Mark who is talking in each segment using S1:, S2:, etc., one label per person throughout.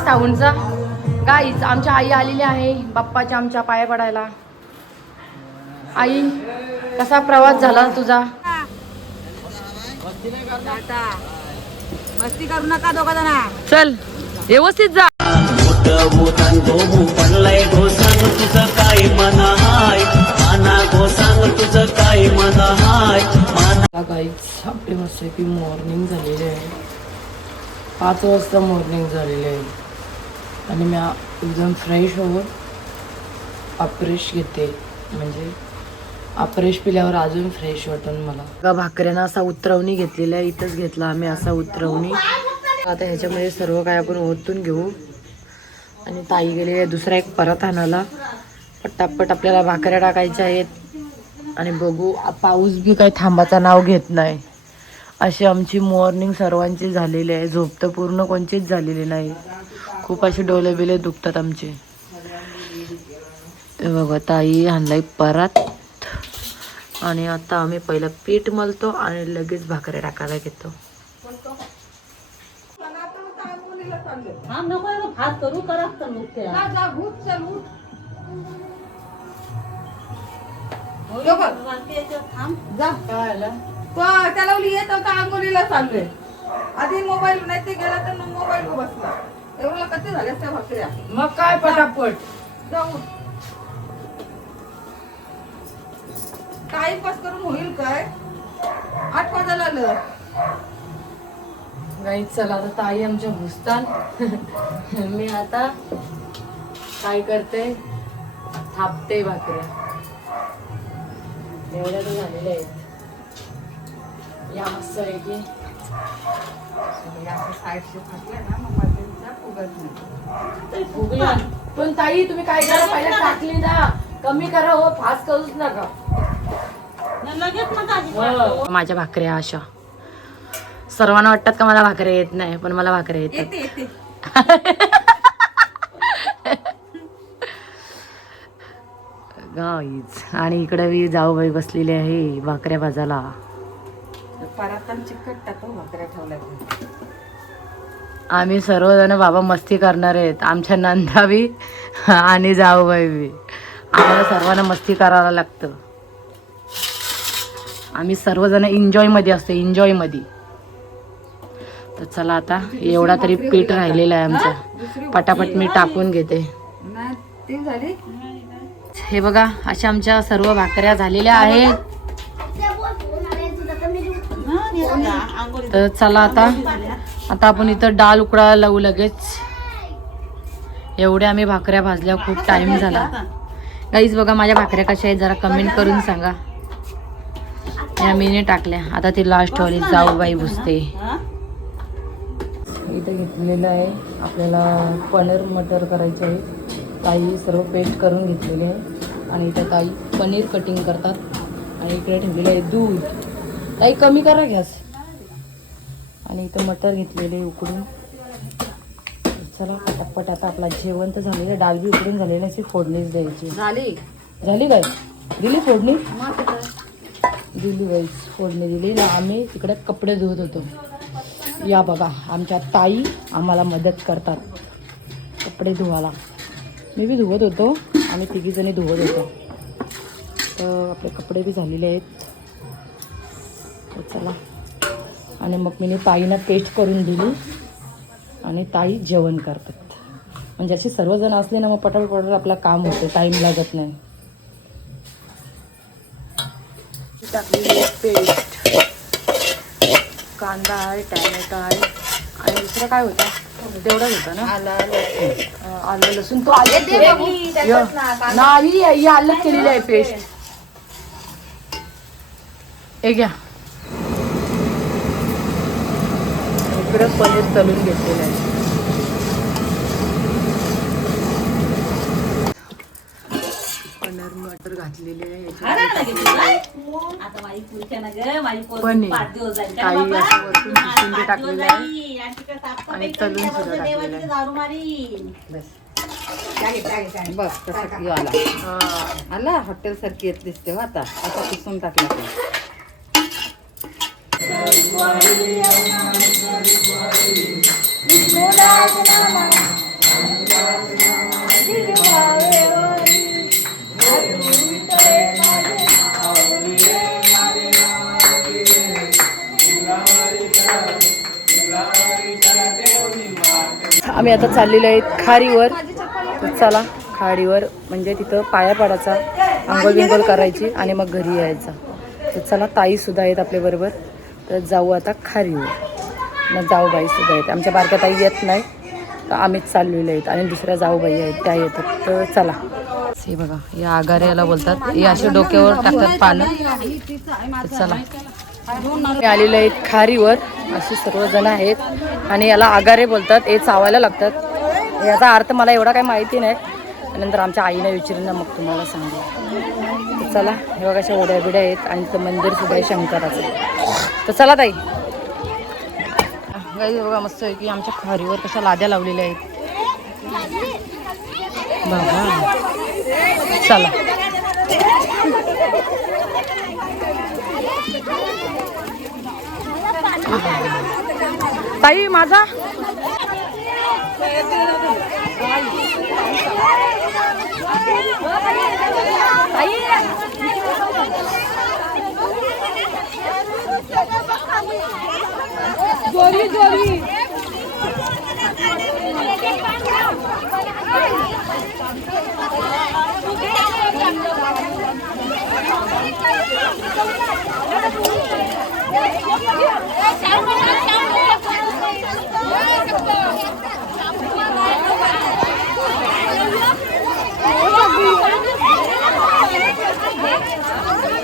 S1: साऊंडचा गाईच आमच्या आई आलेली आहे. बाप्पाच्या आमच्या पाया पडायला. आई कसा प्रवास झाला तुझा?
S2: मस्ती करू नका दोघा जणा
S1: चल व्यवस्थित जा.
S3: तुझं काय मन हाय माना गो सांग तुझं काय मन हाय माना
S1: गाईच आपली मॉर्निंग झालेली आहे. पाच वाजता मॉर्निंग झालेली आहे. आणि मी एकदम फ्रेश होऊन अप्रेश घेते. म्हणजे अप्रेश पिल्यावर अजून फ्रेश वाटून मला. का भाकऱ्यानं असा उतरवणी घेतलेला आहे. इथंच घेतला आम्ही असा उतरवणी. आता ह्याच्यामध्ये सर्व काय आपण ओतून घेऊ. आणि ताई गेलेली आहे दुसरा एक परत आणायला. पटापट आपल्याला भाकऱ्या टाकायच्या आहेत. आणि बघू पाऊस बी काही थांबाचा नाव घेत नाही. अशी आमची मॉर्निंग सर्वांची झालेली आहे. झोप तर पूर्ण कोणचीच झालेली नाही. खूप असे डोले बिले दुखतात आमचे. बघा ताई आणलाय परत. आणि आता आम्ही पहिलं पीठ मलतो आणि लगेच भाकऱ्या टाकायला घेतो.
S2: जा तो त्याला येत का आंघोळीला चाललोय. आधी मोबाईल नाही ते गेला तर मोबाईल बसला एवढं कधी झाल्या त्या भाकऱ्या?
S1: मग काय पटापट?
S2: जाऊ. टाइमपास करून होईल काय? आठ वाजायला आलं.
S1: नाही चला आता ताई आमच्या घुसतात. मी आता काय करते? थापते भाकऱ्या. एवढ्या तर झालेल्या आहेत. या मस्त आहे की
S2: साईडशे फाटल्या ना मग
S1: फुगला पण ताई तुम्ही काय करा? पहिला टाकली ना कमी करा हो फास्ट करूच नका. माझ्या भाकऱ्या अशा. सर्वांना वाटतात का मला भाकऱ्या येत नाही पण मला भाकऱ्या येतात.
S2: येते
S1: गाईच आणि इकडे मी जाऊबाई बसलेली आहे भाकऱ्या भाजाला
S2: परातन चिकट टाकून भाकऱ्या ठेवल्या.
S1: आम्ही सर्वजण बाबा मस्ती करणार आहेत. आमच्या नंदावी आणि जाऊबाई बी आम्हाला सर्वांना मस्ती करायला लागतं. आम्ही सर्वजण एन्जॉयमध्ये असतो एन्जॉयमध्ये तर चला आता एवढा तरी पीठ राहिलेला आहे आमचा. पटापट मी टाकून घेते. हे बघा अशा आमच्या सर्व भाकऱ्या झालेल्या आहेत. तर चला आता आता आपण इथं डाळ उकडायला लावू लगेच. एवढ्या आम्ही भाकऱ्या भाजल्या खूप टाइम झाला. काहीच बघा माझ्या भाकऱ्या कशा आहेत जरा कमेंट करून सांगा. या मीने टाकल्या. आता ती लास्ट वाली जाऊ बाई भुसते इथं घेतलेलं आहे. आपल्याला पनीर मटर करायचे आहे ताई सर्व पेस्ट करून घेतलेले आहे. आणि इथं ताई पनीर कटिंग करतात. आणि इकडे ठेवलेलं आहे दूध. ताई कमी करा गॅस. आणि इथं मटर घेतलेले उकडून. चला पटापट आता आपला जेवण तर झालेलं आहे डाळ बी उकडून झालेली अशी फोडणीच द्यायची.
S2: झाली.
S1: झाली काय दिली फोडणी? दिली बाई फोडणी दिली. ना आम्ही तिकडे कपडे धुवत होतो. या बघा आमच्या ताई आम्हाला मदत करतात कपडे धुवायला. मी बी धुवत होतो आम्ही तिघीजणी धुवत होतो. तर आपले कपडे बी झालेले आहेत. चला. आणि मग मी ताईनं पेस्ट करून दिली. आणि ताई जेवण करतात. म्हणजे असे सर्वजण असले ना मग पटापट पटापट आपलं काम होतं. टाईम लागत नाही. टाकलेली पेस्ट कांदा आहे टॅमॅटो आहे. आणि दुसरं काय होतं? तेवढंच होतं ना?
S2: आला
S1: लसूण. तो आलं नाही ही आलं केलेली आहे पेस्ट हे घ्या. इकडं पनीर तळून घेतलेलं आहे. पनीर मटर घातलेले टाकलेलं आहे. आणि तळून सुद्धा टाकलेलं आहे. बस.
S2: बस तसं आला. आला? हॉटेल सारखी येत दिसते हो आता. असा पुसून टाकला
S1: आम्ही आता चाललेलो आहेत खारीवर चला खाडीवर म्हणजे तिथं पाया पडायचा अंगोल बिंगोळ करायची आणि मग घरी यायचा. तर चला ताईसुद्धा आहेत आपल्याबरोबर. तर जाऊ आता खारीवर मग जाऊबाईसुद्धा आहेत आमच्या बारक्या ताई येत नाही तर आम्हीच चाललेलो आहेत. आणि दुसऱ्या जाऊबाई आहेत त्या येतात. तर चला. हे बघा या आगाऱ्याला बोलतात. हे असे डोक्यावर टाकतात पानं. चला. आलेले आहेत खारीवर. असे सर्वजण आहेत. आणि याला आगारे बोलतात. हे चावायला लागतात. याचा अर्थ मला एवढा काही माहिती नाही. नंतर आमच्या आईने विचारून मग तुम्हाला सांगू. चला. हे बघा अशा ओढ्या बिड्या आहेत. आणि इथं मंदिर सुद्धा आहे शंकराचं. तर चला ताई. गाई बघा मस्त आहे की आमच्या खारीवर कशा लाद्या लावलेल्या आहेत. बाबा चला. ताई माझा?
S4: जोरी जोरी Thank you.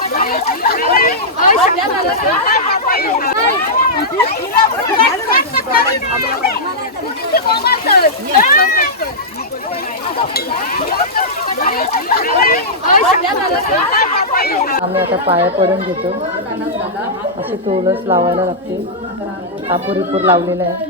S1: आम्ही आता पाया पडून घेतो. अशी तुळस लावायला लागते. हा पुरेपूर लावलेला आहे.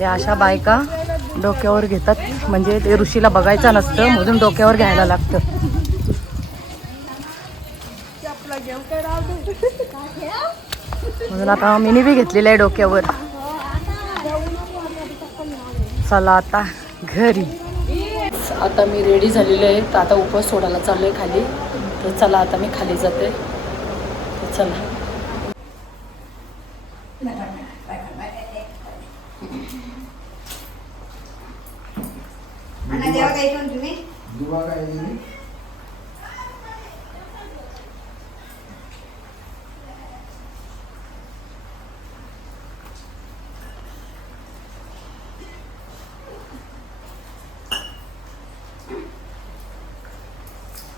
S1: या अशा बायका डोक्यावर घेतात. म्हणजे ते ऋषीला बघायचं नसतं म्हणून डोक्यावर घ्यायला लागतं. म्हणून आता मिनी बी घेतलेलं आहे डोक्यावर. चला आता घरी. आता मी रेडी झालेले आहे. तर आता उपवास सोडायला चाललो आहे खाली. तर चला आता मी खाली जाते. तर चला.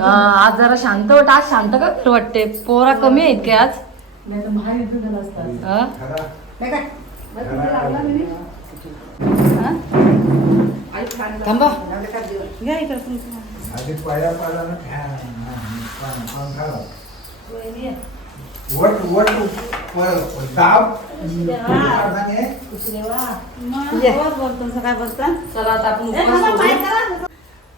S1: हा, आज जरा शांत वाटत आज शांत का खरं वाटते? पोरा कमी आहेत का आज? थांबा.
S5: वट वट दाब. अर्थाने
S1: चला आता आपण. आता उपवास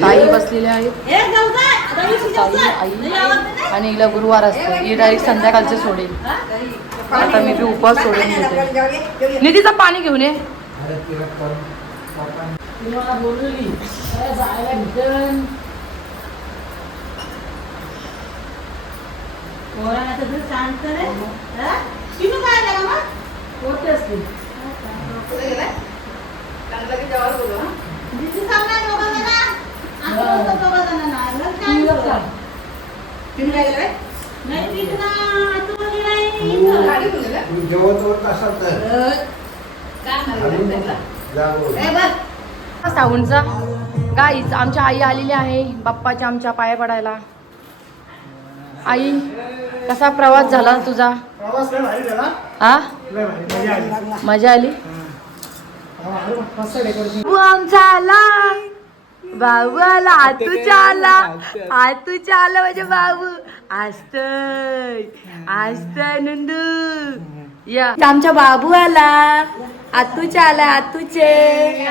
S1: ताई बसलेल्या आहेत ताई आई. आणि हिला गुरुवार असतो. ही डायरेक्ट संध्याकाळचे सोडेल. आता मी बी उपवास सोडून घेते निधीचं पाणी घेऊन ये.
S5: अरे
S1: साऊंडचा. गाईच आमच्या आई आलेली आहे. बाप्पाच्या आमच्या पाया पडायला. आई कसा प्रवास झाला तुझा? हा
S6: मजा आली?
S1: बाबू आमचा आला बाबू आला आतूच्या आला आतूच्या आला म्हणजे बाबू असतय असतय नंदू. या. आमच्या बाबू आला. आतूच्या आला आतूचे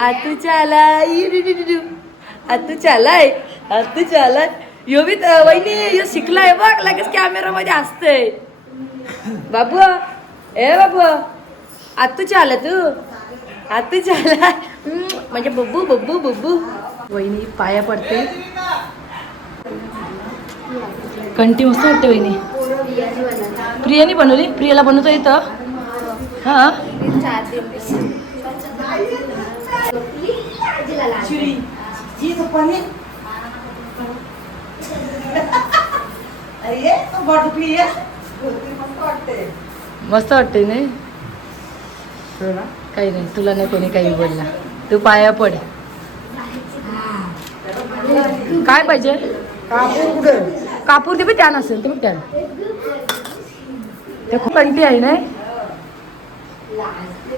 S1: आतूच्या आला. आतूच्या आलाय आतूच्या आलाय यो बी त- वहिनी यो शिकलाय बघ लगेच कॅमेरा मध्ये असतंय. बाबू ए बाबू आतूच्या आला तू. आता झाला म्हणजे बब्बू बब्बू बब्बू. वहिनी पाया पडते. कंटी मस्त वाटते वहिनी. प्रियाने बनवली? प्रियाला बनवता येतं हा? मस्त वाटते. नाही? काही नाही तुला नाही कोणी काही बोलला. तू पाया पड. काय पाहिजे? कापूर ते पण त्यान असेल ते पण त्यान. ते खूप कंटी आहे ना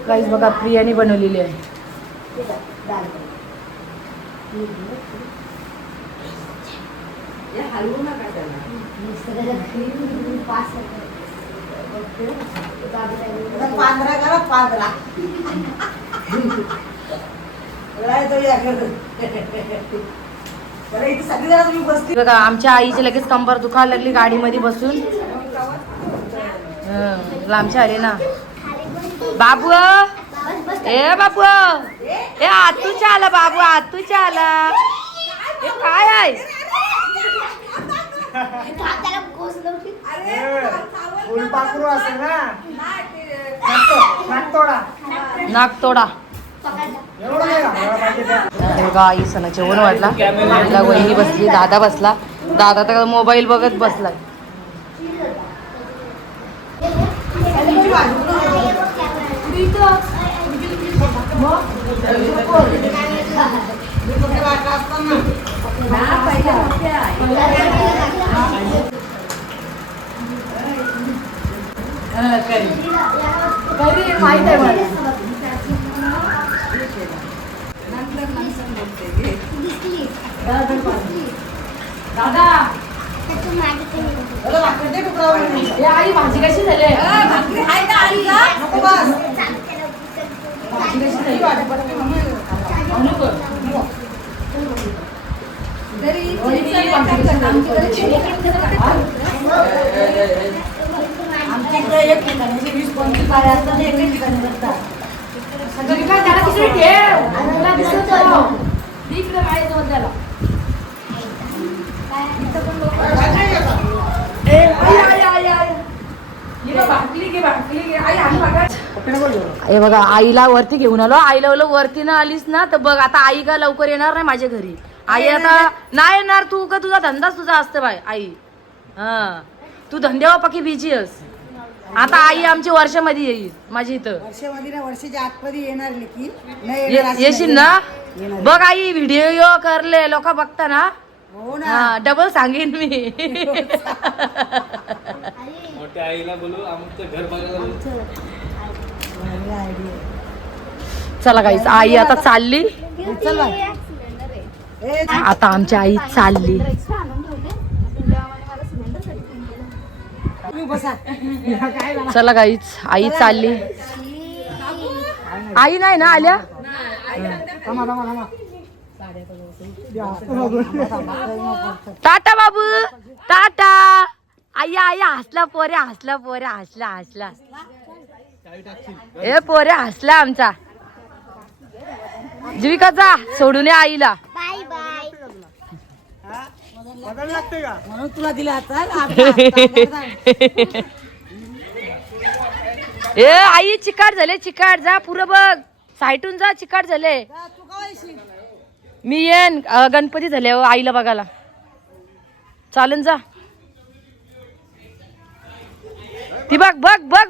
S1: काहीच बघा प्रियाने बनवलेली आहे.
S2: पांढरा करा पांढरा.
S1: बघा आमच्या आईची लगेच कंबर दुखायला लागली गाडीमध्ये बसून. हं, लांबच्या आले ना. बाबू ए बाबू. ए आतूच्या आला बाबू आतूच्या आला. हे काय आहे?
S6: फुलपाखरू असेल ना? नागतो- नागतोडा.
S1: नागतोडा.
S6: एवढं नाही.
S1: बघा आई सणा जेवण वाटला तिला वहिनी बसली दादा बसला. दादा तर मोबाईल बघत माहीत आहे मला. दादा. आई भाजी कशी झाली? भाजी कशी झाली? म्हणू
S2: आमच्या
S1: इकडे. हे बघा आईला वरती घेऊन आलो. आईला बोललो वरती ना आलीस ना तर बघ आता आई का लवकर येणार नाही माझ्या घरी. आई आता नाही येणार तू का तुझा धंदाच तुझा असतं बाय आई. हा. तू धंद्यावर पक्की बिझी अस आता आई आमची वर्षामध्ये येईल माझी इथं.
S7: वर्षामध्ये ना वर्षाच्या आतमध्ये येणार लेकी नाही
S1: ये-
S7: येणार अशी
S1: येशील. ना. बघ आई व्हिडिओ करले लोक बघता ना.
S7: हो ना.
S1: हा डबल सांगेन मी.
S8: मोठ्या आईला बोलू आमचं घर बघायला.
S1: चला गाईस आई आता चालली.
S7: चल. बाय ए,
S1: आता आमची आई चालली
S7: तुम्ही बसा काय झालं?
S1: चला गाईच आई चालली. आई नाही ना आल्या? टाटा बाबू टाटा. आई आई हसला पोरे हसला पोरे हसला हसला. ए पोरे हसला आमचा. जीविकाचा सोडून
S7: म्हणून तुला दिला आता.
S1: ए आई चिकाट झाले चिकाट जा पुरं बघ. साईटून जा चिकाट झाले.
S7: जा, तू का येशील?
S1: मी येन अ, गणपती झाले हो, आईला बघायला. चालन जा. ती बघ बघ बघ.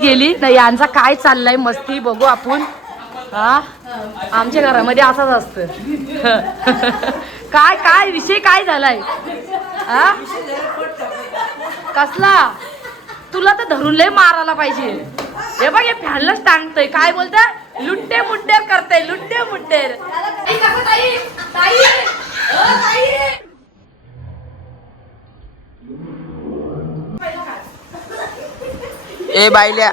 S1: गेली. नाही यांचा काय चाललाय? मस्ती बघू आपण. हा? आमच्या घरामध्ये असाच असत. काय काय विषय काय झालाय? हा? कसला? तुला तर धरून लय मारायला पाहिजे. हे बघ हे फॅनलाच टांगतय. काय बोलतंय? लुट्टे मुट्टे करते लुट्टे मुट्टे
S6: ए बायल्या.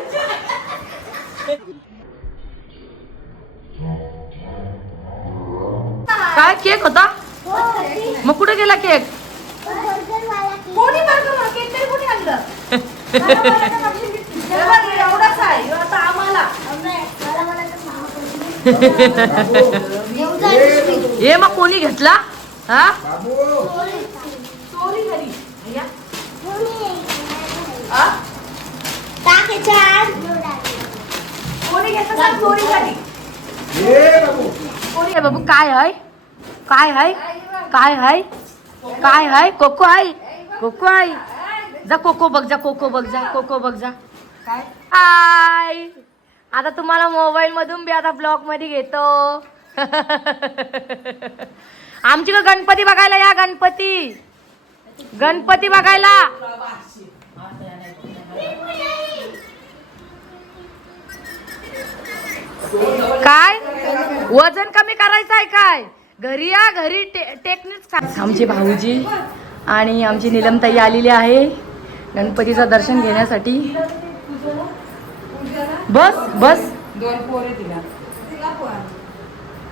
S1: काय केक होता? मग कुठे गेला केक?
S2: कोणी बर्गर मला? केक तरी कोणी आणलं? हे बघ, एवढाच आहे ह्यो आता आम्हाला
S1: हे मग कोणी घेतला? हा?
S2: चोरी कोणी घेतलं? चोरी झाली.
S1: कोणी आहे बाबू? काय आहे? काय आहे काय आहे काय आहे कोको आहे कोको आहे जा कोको बघ जा कोको बघ जा कोको बघ जा.
S7: काय?
S1: हाय. आता तुम्हाला मोबाईल मधून बी आता ब्लॉगमध्ये घेतो. आमची का गणपती बघायला या गणपती? गणपती बघायला. काय? वजन कमी करायचं आहे काय? घरी या घरी टेक्निक आमचे भाऊजी आणि आमची निलमताई आलेली आहे गणपतीचं दर्शन घेण्यासाठी. बस बस.
S6: दोन पोरे तिला.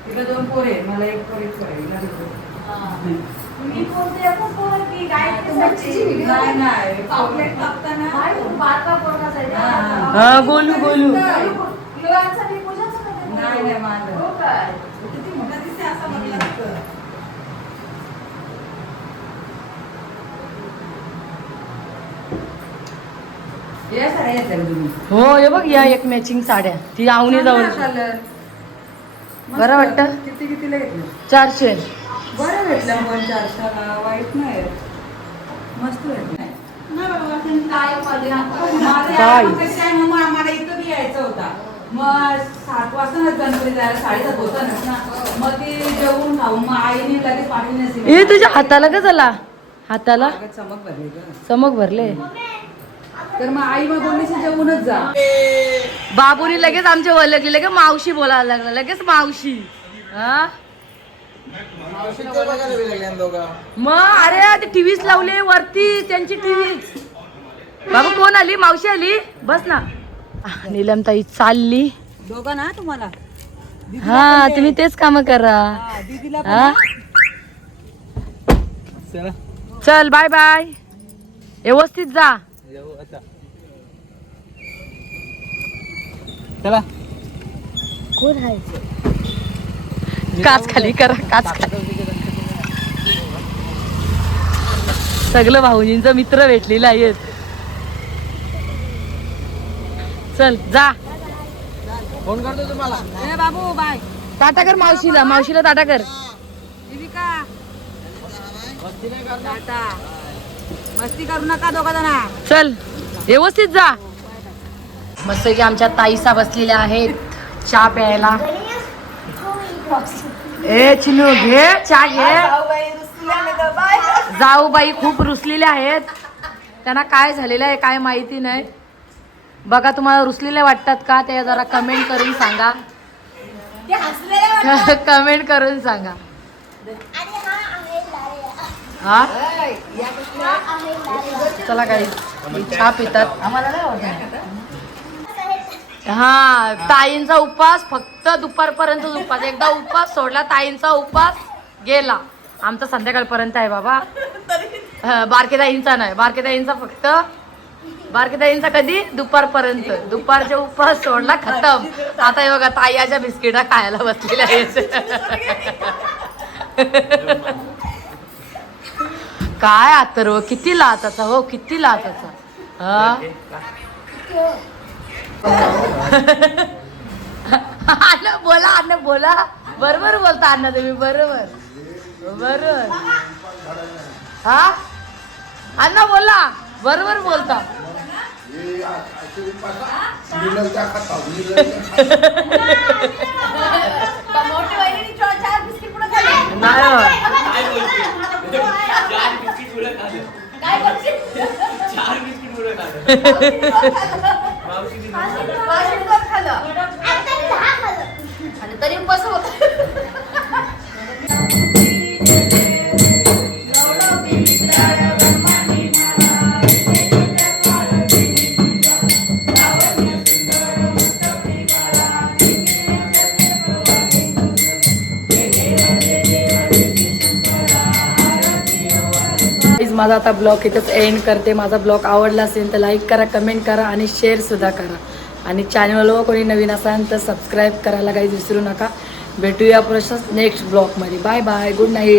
S6: तिला दोन पोरे मला एक
S1: हा गोलू गोलू.
S6: नाही नाही माझं
S2: हो काय? किती मोठा दिसते असं म्हटलं
S1: हो हे बघ या एक मॅचिंग साड्या. ती आवनी जाऊन.
S6: कलर
S1: बरं वाटतं?
S6: किती कितीला घेतलं?
S1: चारशे.
S6: बरं भेटलं पण चारशेला. वाईट नाही मस्त भेटलं.
S2: काय
S6: आम्हाला इथं यायचं होता. मग सात वाजता ना गणपती जायला साडेसात होता ना. मग ते जेवून खाऊ मग आईने लगेच
S1: ए तुझ्या हाताला का झाला हाताला?
S6: चमक भरली
S1: चमक भरले.
S6: तर मग आई मग बोलली जेवूनच जा.
S1: बाबूनी लगेच आमच्या ओळखली लगेच मावशी बोलायला लागला लगेच मावशी. हा. मग अरे ते टीव्हीच लावले वरती त्यांची टीव्ही. बाबा कोण आली? मावशी आली? बस ना. नीलम ताई चालली.
S7: दोघं ना तुम्हाला?
S1: हा तुम्ही तेच काम करा.
S7: दीदीला
S1: हा?
S8: चला.
S1: चल बाय बाय. व्यवस्थित जा.
S8: चला.
S1: काच खाली करा काच खाली. सगळं भाऊजींचं मित्र भेटलेलं आहेत. चल जा.
S5: फोन करतो तुम्हाला.
S7: ए बाबू बाय.
S1: टाटा कर मावशीला मावशीला टाटा कर.
S7: टाटा. मस्ती करू नका दोघं जणा.
S1: चल व्यवस्थित जा. मस्त की आमच्या ताईसा बसलेल्या आहेत चहा प्यायला. ए चिनू घे चहा घे. जाऊ बाई. खूप रुसलेल्या आहेत. त्यांना काय झालेलं आहे काय माहिती नाही. बघा तुम्हाला रुसलेल्या वाटतात का? ते जरा कमेंट करून सांगा. कमेंट करून सांगा. हा चला काही चहा पितात. हा ताईंचा उपवास फक्त दुपारपर्यंत उपवास एकदा उपवास सोडला ताईंचा उपवास गेला. आमचा संध्याकाळपर्यंत आहे बाबा. हा, बारके ताईंचा नाही. बारके ताईंचा फक्त बारके ताईंचा कधी? दुपारपर्यंत. दुपारच्या उपवास सोडला खतम. आता हे बघा ताईच्या बिस्किटा खायला बसलेल्या आहेत. काय हो किती लाचाचा हो किती लाचाचा. अन्न बोला अन्न बोला. बरोबर बोलता अन्न तुम्ही बरोबर. बरोबर. हा? अण्णा बोला बरोबर बोलता.
S8: चार बिस्किट पुढे
S1: माझा आता ब्लॉग इथंच एंड करते. माझा ब्लॉग आवडला असेल तर लाईक करा कमेंट करा आणि शेअरसुद्धा करा. आणि चॅनलवर कोणी नवीन असाल तर सबस्क्राईब करायला काही विसरू नका. भेटूया प्रश्न नेक्स्ट ब्लॉगमध्ये बाय बाय गुड नाईट